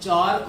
4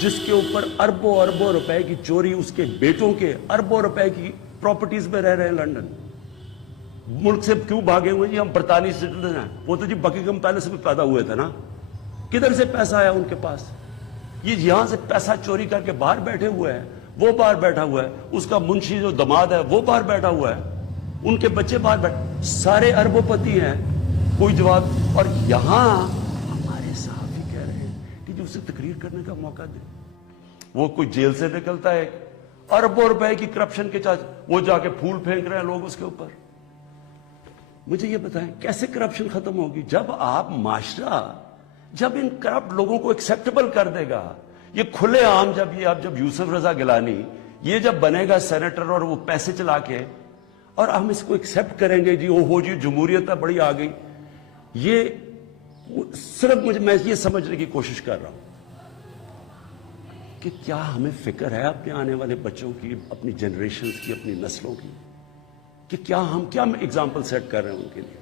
جس کے اوپر اربوں اربوں روپے کی چوری، اس کے بیٹوں کے اربوں روپے کی پراپرٹیز میں رہ رہے ہیں لنڈن. ملک سے کیوں بھاگے ہوئے جی؟ ہم برطانوی سٹیزن ہیں. وہ تو جی بکنگھم پیلس میں پیدا ہوئے تھے نا. کدھر سے پیسہ آیا ان کے پاس؟ یہ یہاں سے پیسہ چوری کر کے باہر بیٹھے ہوئے ہیں. وہ باہر بیٹھا ہوا ہے، اس کا منشی جو دماد ہے وہ باہر بیٹھا ہوا ہے، ان کے بچے باہر بیٹھے، سارے اربوں پتی ہیں. کوئی جواب. اور یہاں ہمارے صحافی کہہ رہے ہیں کہ جو اسے تقریر کرنے کا موقع دے. وہ کوئی جیل سے نکلتا ہے اربوں روپے کی کرپشن کے چارج، وہ جا کے پھول پھینک رہے ہیں لوگ اس کے اوپر. مجھے یہ بتائیں کیسے کرپشن ختم ہوگی؟ جب آپ معاشرہ جب ان کرپٹ لوگوں کو ایکسیپٹیبل کر دے گا. یہ کھلے عام جب یوسف رضا گیلانی یہ جب بنے گا سینیٹر اور وہ پیسے چلا کے، اور ہم اس کو ایکسیپٹ کریں گے جی ہو جی جمہوریت بڑی آ گئی. یہ صرف میں یہ سمجھنے کی کوشش کر رہا ہوں کہ کیا ہمیں فکر ہے اپنے آنے والے بچوں کی، اپنی جنریشنز کی، اپنی نسلوں کی، کہ کیا ہم ایگزامپل سیٹ کر رہے ہیں ان کے لیے.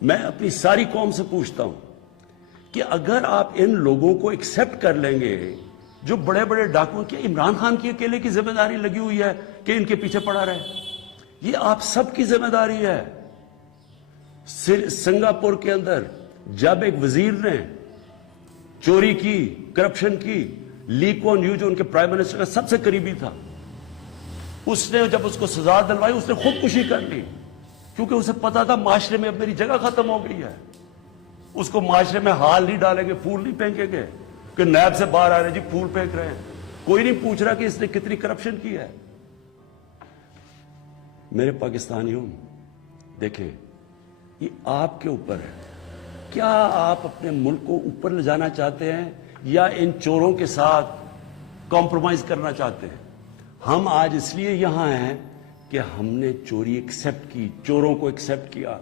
میں اپنی ساری قوم سے پوچھتا ہوں کہ اگر آپ ان لوگوں کو ایکسیپٹ کر لیں گے جو بڑے بڑے ڈاکو، کہ عمران خان کی اکیلے کی ذمہ داری لگی ہوئی ہے کہ ان کے پیچھے پڑا رہے؟ یہ آپ سب کی ذمہ داری ہے. سنگاپور کے اندر جب ایک وزیر نے چوری کی، کرپشن کی، لی کوان یو جو ان کے پرائم منسٹر کا سب سے قریبی تھا، اس نے جب اس کو سزا دلوائی اس نے خودکشی کر لی، کیونکہ اسے پتا تھا معاشرے میں اب میری جگہ ختم ہو گئی ہے. اس کو معاشرے میں ہال نہیں ڈالیں گے، پھول نہیں پھینکیں گے کہ نیب سے باہر آ رہے جی پھول پھینک رہے ہیں. کوئی نہیں پوچھ رہا کہ اس نے کتنی کرپشن کی ہے. میرے پاکستانیوں، دیکھیں یہ آپ کے اوپر ہے. کیا آپ اپنے ملک کو اوپر لے جانا چاہتے ہیں یا ان چوروں کے ساتھ کمپرومائز کرنا چاہتے ہیں؟ ہم آج اس لیے یہاں ہیں کہ ہم نے چوری ایکسیپٹ کی، چوروں کو ایکسیپٹ کیا.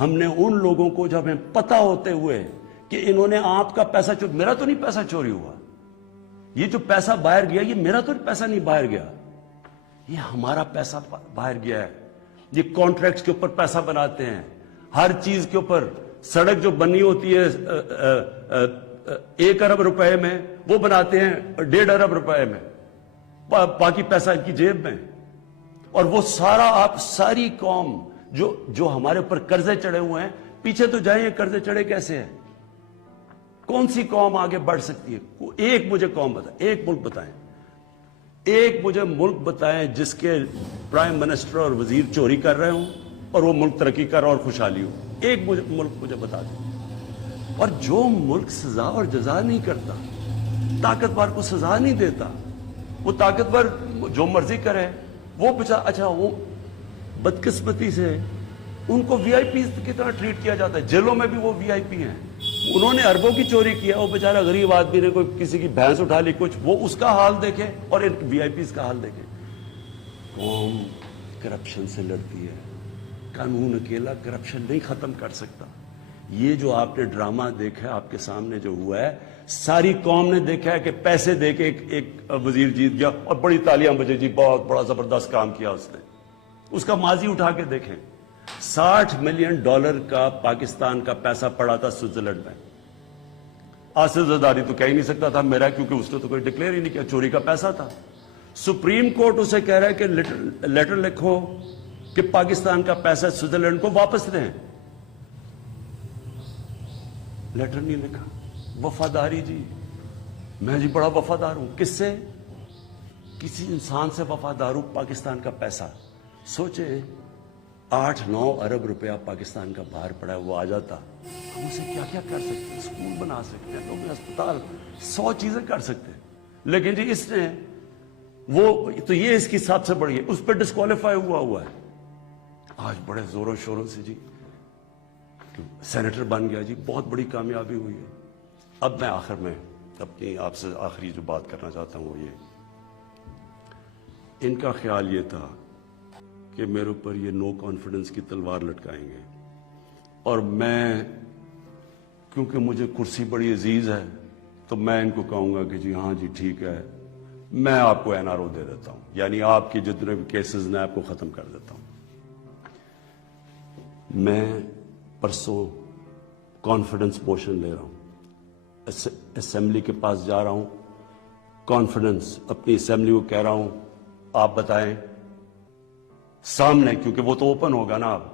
ہم نے ان لوگوں کو جب ہمیں پتہ ہوتے ہوئے کہ انہوں نے آپ کا پیسہ چوری، میرا تو نہیں پیسہ چوری ہوا، یہ جو پیسہ باہر گیا یہ میرا تو پیسہ نہیں باہر گیا، یہ ہمارا پیسہ باہر گیا ہے. یہ کانٹریکٹس کے اوپر پیسہ بناتے ہیں، ہر چیز کے اوپر. سڑک جو بنی ہوتی ہے 1 ارب روپے میں، وہ بناتے ہیں 1.5 ارب روپے میں، باقی پیسہ ان کی جیب میں. اور وہ سارا آپ ساری قوم جو ہمارے اوپر قرضے چڑھے ہوئے ہیں، پیچھے تو جائیں، قرضے چڑھے کیسے ہیں؟ کون سی قوم آگے بڑھ سکتی ہے؟ ایک مجھے قوم بتائیں، ایک ملک بتائیں، ایک مجھے ملک بتائیں جس کے پرائم منسٹر اور وزیر چوری کر رہے ہوں اور وہ ملک ترقی کر رہا اور خوشحالی ہو. ایک ملک مجھے بتا دیں. اور جو ملک سزا اور جزا نہیں کرتا، طاقتور کو سزا نہیں دیتا، وہ طاقتور جو مرضی کرے، وہ اچھا وہ بدقسمتی سے ان کو وی آئی پی کی طرح ٹریٹ کیا جاتا ہے. جیلوں میں بھی وہ وی آئی پی ہیں. انہوں نے اربوں کی چوری کیا، وہ بیچارہ غریب آدمی نے کوئی کسی کی بھینس اٹھا لی کچھ، وہ اس کا حال دیکھے اور ان وی آئی پیز کا حال دیکھے. قوم کرپشن سے لڑتی ہے، قانون اکیلا کرپشن نہیں ختم کر سکتا. یہ جو آپ نے ڈرامہ دیکھا ہے آپ کے سامنے جو ہوا ہے، ساری قوم نے دیکھا ہے کہ پیسے دے کے ایک وزیر جیت گیا اور بڑی تالیاں بجے جی بہت بڑا زبردست کام کیا اس نے. اس کا ماضی اٹھا کے دیکھیں. $60 ملین کا پاکستان کا پیسہ پڑا تھا سوئٹزرلینڈ میں. آصف زرداری تو کہہ ہی نہیں سکتا تھا میرا، کیونکہ اس نے تو کوئی ڈکلیئر ہی نہیں کیا، چوری کا پیسہ تھا. سپریم کورٹ اسے کہہ رہا ہے کہ لیٹر لکھو کہ پاکستان کا پیسہ سوئٹزرلینڈ کو واپس دیں. لیٹر نہیں لکھا. وفاداری جی، میں جی بڑا وفادار ہوں. کس سے؟ کسی انسان سے وفادار ہوں. پاکستان کا پیسہ سوچے 8-9 ارب روپیہ پاکستان کا باہر پڑا ہے، وہ آ جاتا، ہم اسے کیا کیا کر سکتے ہیں؟ اسکول بنا سکتے ہیں، لوگ اسپتال، 100 چیزیں کر سکتے ہیں. لیکن جی اس نے وہ تو یہ اس کی سب سے بڑی ہے، اس پہ ڈسکوالیفائی ہوا ہے. آج بڑے زوروں شوروں سے جی سینیٹر بن گیا جی، بہت بڑی کامیابی ہوئی ہے. اب میں آخر میں اپنی آپ سے آخری جو بات کرنا چاہتا ہوں وہ یہ، ان کا خیال یہ تھا کہ میرے اوپر یہ نو کانفیڈنس کی تلوار لٹکائیں گے، اور میں کیونکہ مجھے کرسی بڑی عزیز ہے تو میں ان کو کہوں گا کہ جی ہاں جی ٹھیک ہے، میں آپ کو این آر او دے دیتا ہوں، یعنی آپ کی جتنے بھی کیسز ہیں آپ کو ختم کر دیتا ہوں. میں پرسوں کانفیڈنس موشن لے رہا ہوں. اسمبلی کے پاس جا رہا ہوں, کانفیڈنس اپنی اسمبلی کو کہہ رہا ہوں آپ بتائیں سامنے, کیونکہ وہ تو اوپن ہوگا نا. آپ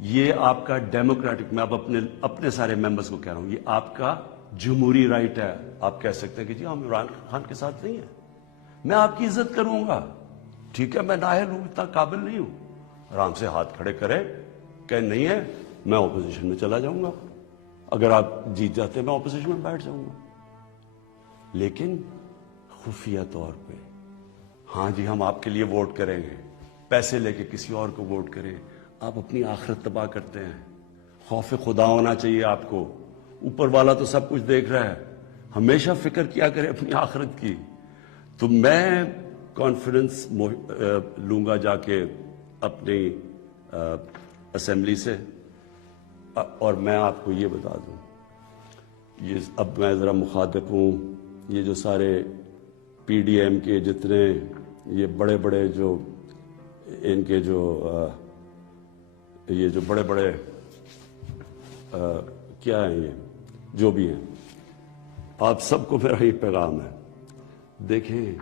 یہ آپ کا ڈیموکریٹک, میں اب اپنے سارے ممبرز کو کہہ رہا ہوں, یہ آپ کا جمہوری رائٹ ہے. آپ کہہ سکتے ہیں کہ جی ہم عمران خان کے ساتھ نہیں ہیں, میں آپ کی عزت کروں گا, ٹھیک ہے, میں نااہل ہوں, اتنا قابل نہیں ہوں. آرام سے ہاتھ کھڑے کرے کہ نہیں ہے, میں اپوزیشن میں چلا جاؤں گا. اگر آپ جیت جاتے ہیں میں اپوزیشن میں بیٹھ جاؤں گا. لیکن خفیہ طور پہ ہاں جی ہم آپ کے لیے ووٹ کریں گے, پیسے لے کے کسی اور کو ووٹ کریں, آپ اپنی آخرت تباہ کرتے ہیں. خوف خدا ہونا چاہیے آپ کو. اوپر والا تو سب کچھ دیکھ رہا ہے, ہمیشہ فکر کیا کرے اپنی آخرت کی. تو میں کانفیڈنس لوں گا جا کے اپنی اسمبلی سے. اور میں آپ کو یہ بتا دوں, یہ اب میں ذرا مخاطب ہوں, یہ جو سارے پی ڈی ایم کے جتنے یہ بڑے بڑے جو ان کے جو یہ جو بڑے بڑے کیا ہیں, یہ جو بھی ہیں, آپ سب کو میرا یہ پیغام ہے, دیکھیں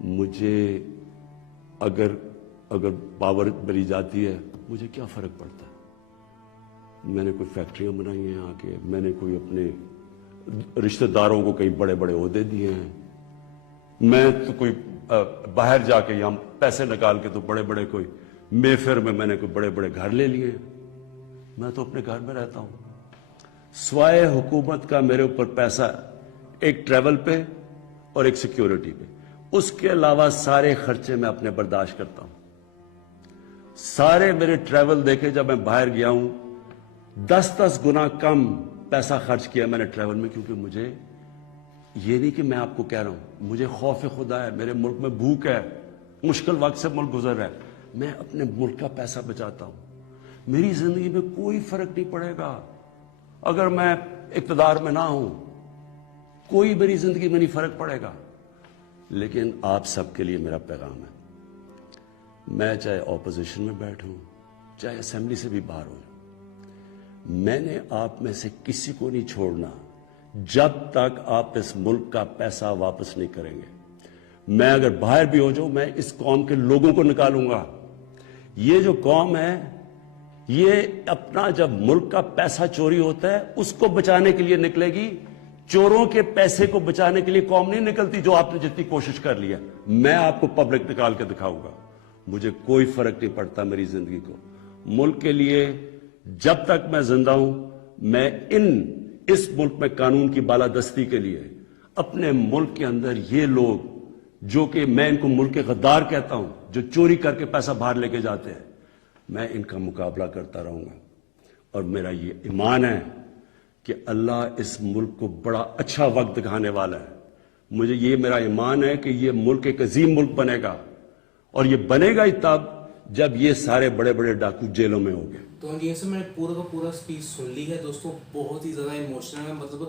مجھے اگر پاور ملی جاتی ہے مجھے کیا فرق پڑتا ہے. میں نے کوئی فیکٹریاں بنائی ہیں آ کے, میں نے کوئی اپنے رشتہ داروں کو کئی بڑے بڑے عہدے دیے ہیں, میں تو کوئی باہر جا کے یہاں پیسے نکال کے تو بڑے بڑے کوئی مے فیئر میں نے کوئی بڑے بڑے گھر لے لیے ہیں. میں تو اپنے گھر میں رہتا ہوں, سوائے حکومت کا میرے اوپر پیسہ ایک ٹریول پہ اور ایک سیکیورٹی پہ, اس کے علاوہ سارے خرچے میں اپنے برداشت کرتا ہوں. سارے میرے ٹریول دیکھے, جب میں باہر گیا ہوں 10 گنا کم پیسہ خرچ کیا میں نے ٹریول میں, کیونکہ مجھے یہ نہیں کہ میں آپ کو کہہ رہا ہوں, مجھے خوف خدا ہے, میرے ملک میں بھوک ہے, مشکل وقت سے ملک گزر رہا ہے, میں اپنے ملک کا پیسہ بچاتا ہوں. میری زندگی میں کوئی فرق نہیں پڑے گا اگر میں اقتدار میں نہ ہوں, کوئی میری زندگی میں نہیں فرق پڑے گا. لیکن آپ سب کے لیے میرا پیغام ہے, میں چاہے اپوزیشن میں بیٹھوں چاہے اسمبلی سے بھی باہر ہو جاؤں, میں نے آپ میں سے کسی کو نہیں چھوڑنا جب تک آپ اس ملک کا پیسہ واپس نہیں کریں گے. میں اگر باہر بھی ہو جاؤں, میں اس قوم کے لوگوں کو نکالوں گا. یہ جو قوم ہے یہ اپنا جب ملک کا پیسہ چوری ہوتا ہے اس کو بچانے کے لیے نکلے گی, چوروں کے پیسے کو بچانے کے لیے قوم نہیں نکلتی جو آپ نے جتنی کوشش کر لی ہے. میں آپ کو پبلک نکال کے دکھاؤں گا, مجھے کوئی فرق نہیں پڑتا میری زندگی کو. ملک کے لیے جب تک میں زندہ ہوں, میں اس ملک میں قانون کی بالادستی کے لیے اپنے ملک کے اندر یہ لوگ جو کہ میں ان کو ملک کے غدار کہتا ہوں, جو چوری کر کے پیسہ باہر لے کے جاتے ہیں, میں ان کا مقابلہ کرتا رہوں گا. اور میرا یہ ایمان ہے کہ اللہ اس ملک کو بڑا اچھا وقت دکھانے والا ہے. مجھے یہ میرا ایمان ہے کہ یہ ملک ایک عظیم ملک بنے گا, اور یہ بنے گا ہی تب جب یہ سارے بڑے بڑے ڈاکو جیلوں میں ہوں گے. تو یہ سے میں نے پورا کا پورا اسپیچ سن لی ہے دوستوں, بہت ہی زیادہ ایموشنل ہے. مطلب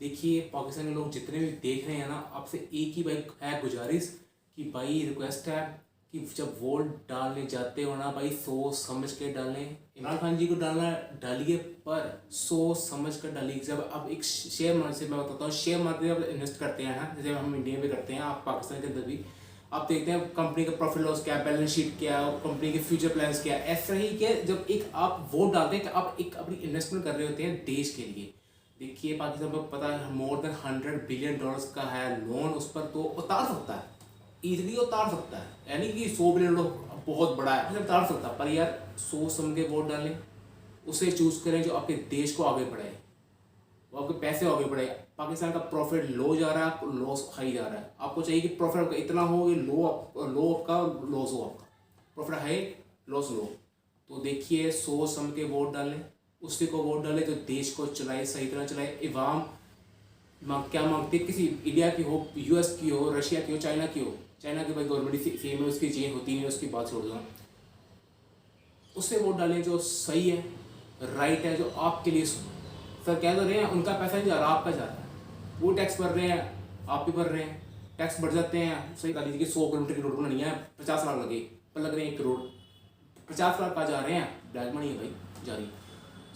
دیکھیے پاکستان کے لوگ جتنے بھی دیکھ رہے ہیں نا, آپ سے ایک ہی بھائی ہے گزارش کہ بھائی ریکویسٹ ہے کہ جب ووٹ ڈالنے جاتے ہو نا بھائی سوچ سمجھ کے ڈالیں. عمران خان جی کو ڈالنا ڈالیے پر سوچ سمجھ کر ڈالیے. جب آپ ایک شیئر مارکیٹ سے میں بتاتا ہوں, شیئر مارکیٹ میں انویسٹ کرتے ہیں نا, جیسے ہم انڈیا میں کرتے ہیں, آپ پاکستان کے اندر بھی آپ دیکھتے ہیں کمپنی کا پروفٹ لاس کیا ہے, بیلنس شیٹ کیا ہے, کمپنی کے فیوچر پلانس کیا ہے. ایسا ہی کہ جب ایک آپ ووٹ ڈالتے ہیں کہ آپ ایک اپنی انویسٹمنٹ کر رہے ہوتے ہیں دیش کے لیے. دیکھیے پاکستان کو پتا ہے مور دین $100 بلین کا ہے لون, اس پر تو اتار سکتا ہے, ایزیلی اتار سکتا ہے. یعنی کہ $100 بلین بہت بڑا ہے, اتار سکتا ہے. پر یار سوچ سمجھ کے ووٹ ڈالیں, اسے چوز کریں جو آپ کے دیش کو آگے بڑھائے, وہ آپ کے پیسے آگے بڑھے. پاکستان کا پروفٹ لو جا رہا ہے, لاس ہائی جا رہا ہے. آپ کو چاہیے کہ پروفٹ آپ کا اتنا ہو کہ لو آپ کا لاس ہو, آپ کا پروفٹ ہائی لاس لو. تو دیکھیے سوچ سمجھ کے ووٹ ڈالیں, اسی کو ووٹ ڈالیں جو دیش کو چلائے, صحیح طرح چلائے. عوام کیا مانگتے, کسی انڈیا کی ہو, یو ایس کی ہو, رشیا کی ہو, چائنا کی ہو, چائنا کی بھائی گورنمنٹ فیم ہے, اس کی چینج ہوتی نہیں, اس کی بات چھوڑ دوں, اس سے ووٹ ڈالیں جو صحیح ہے, رائٹ ہے, جو آپ کے لیے سر کہہ تو رہے ہیں ان کا پیسہ نہیں جا رہا, آپ کا جا رہا ہے. وہ ٹیکس بھر رہے ہیں, آپ بھی بھر رہے ہیں, ٹیکس بڑھ جاتے ہیں. صحیح کہا لیجیے کہ 100 کلو میٹر کی روڈ بنانی ہے, 50 لاکھ لگے, پر لگ رہے ہیں 1 کروڑ. 50 لاکھ کا جا رہے ہیں, بلیک منی ہے بھائی جا رہی ہے.